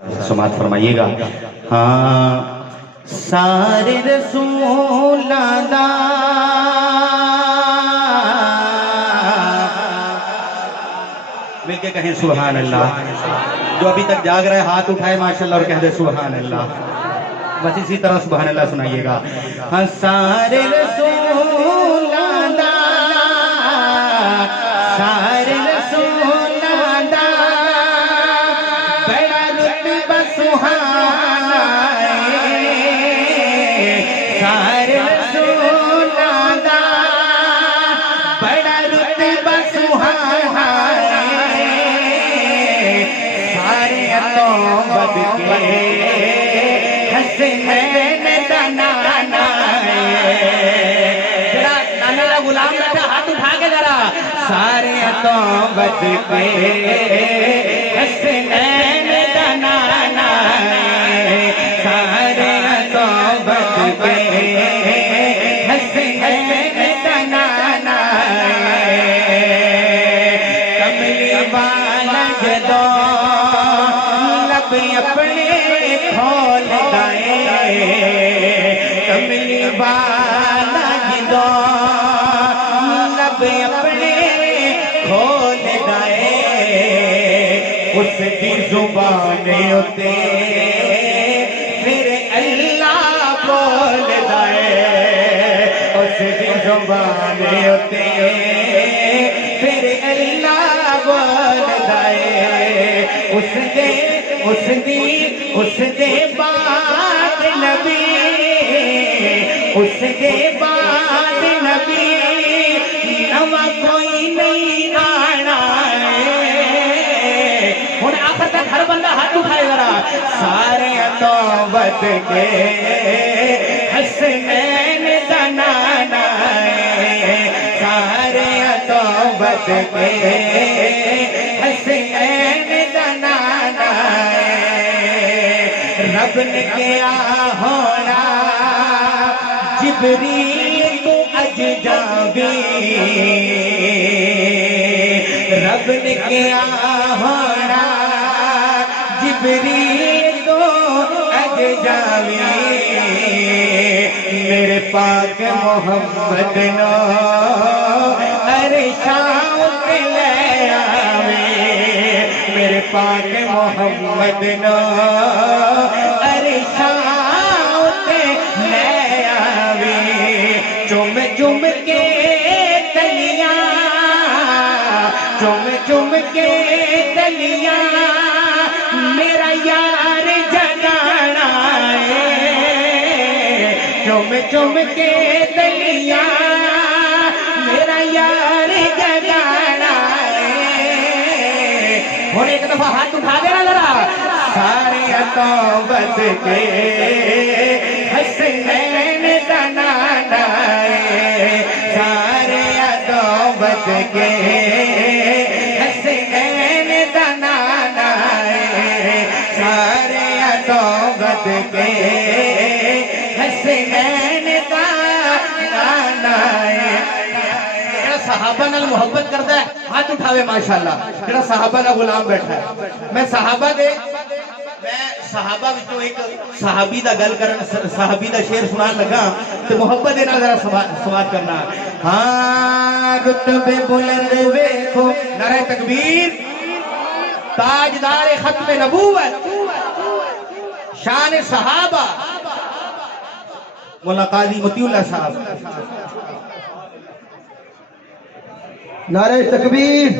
समात फरमाइएगा। हाँ सारे रसूलां दा मिलके कहें सुभान अल्लाह। जो अभी तक जाग रहे हाथ उठाए माशाल्लाह और कह दे सुभान अल्लाह। बस इसी तरह सुभान अल्लाह सुनाइएगा। हाँ सारे रसूलां दा सारे रसूलां दा बड़ा रुतबा सुहाना है। सारे रसूलां दा बड़ा रुतबा सुहाना है। सारे अतोबद के हसनैन दा नाना है। जरा नाना दा गुलाम बैठा हाथ उठा के जरा। सारे अतोबद के हसनैन दा नाना है। सारे अतोबद के हसनैन दा नाना है। कमली वाला जदों लब अपने खोल दाए। कमली वाला जदों लब अपने खोल दाए। उसकी जुबान उते फिर अल्लाह बोल दाए। उसकी जुबान उते फिर अल्लाह बोल दाए। उसके बाद नबी उसके बाद नबी नवा कोई नहीं आना है। हुण आखिर तक हर बंदा हाथ उठाए जरा। सारे तौबत के हसनैन दा नाना है। सारे तौबत के हसनैन दा नाना है। रब ने क्या होना जिब्रील को अज जावी। रब ने क्या होना जिब्रील को अज जावी। मेरे पाक मोहम्मद नो अरशां पे ले आवे। मेरे पाक मोहम्मद नो अरशां पे ले आवे। चुम चुम के तलियां चुम चुम के तलियां मेरा यार जगाना है। चुम चुम के तलियां मेरा यार जगाना है। और एक दफा हाथ उठा देना जरा। सारे तौबत के हसनैन दा नाना है। सारे तौबत के हसनैन दा नाना है। सारे तौबत के हसनैन दा नाना है। सहाबा नाल मोहब्बत करता है हाथ उठावे माशाअल्लाह। जेड़ा सहाबा दा गुलाम बैठा है। मैं सहाबा विचों एक सहाबी दा गल करन सहाबी दा शेर सुनान लगा ते मोहब्बत दे नाल जरा समात करना। हाँ रुतबे बुलंद वेखो नारे तकबीर। ताजदार खत्म नबूवत शान सहाबा मौला काजी मोतीउल्लाह साहब। नारे तकबीर।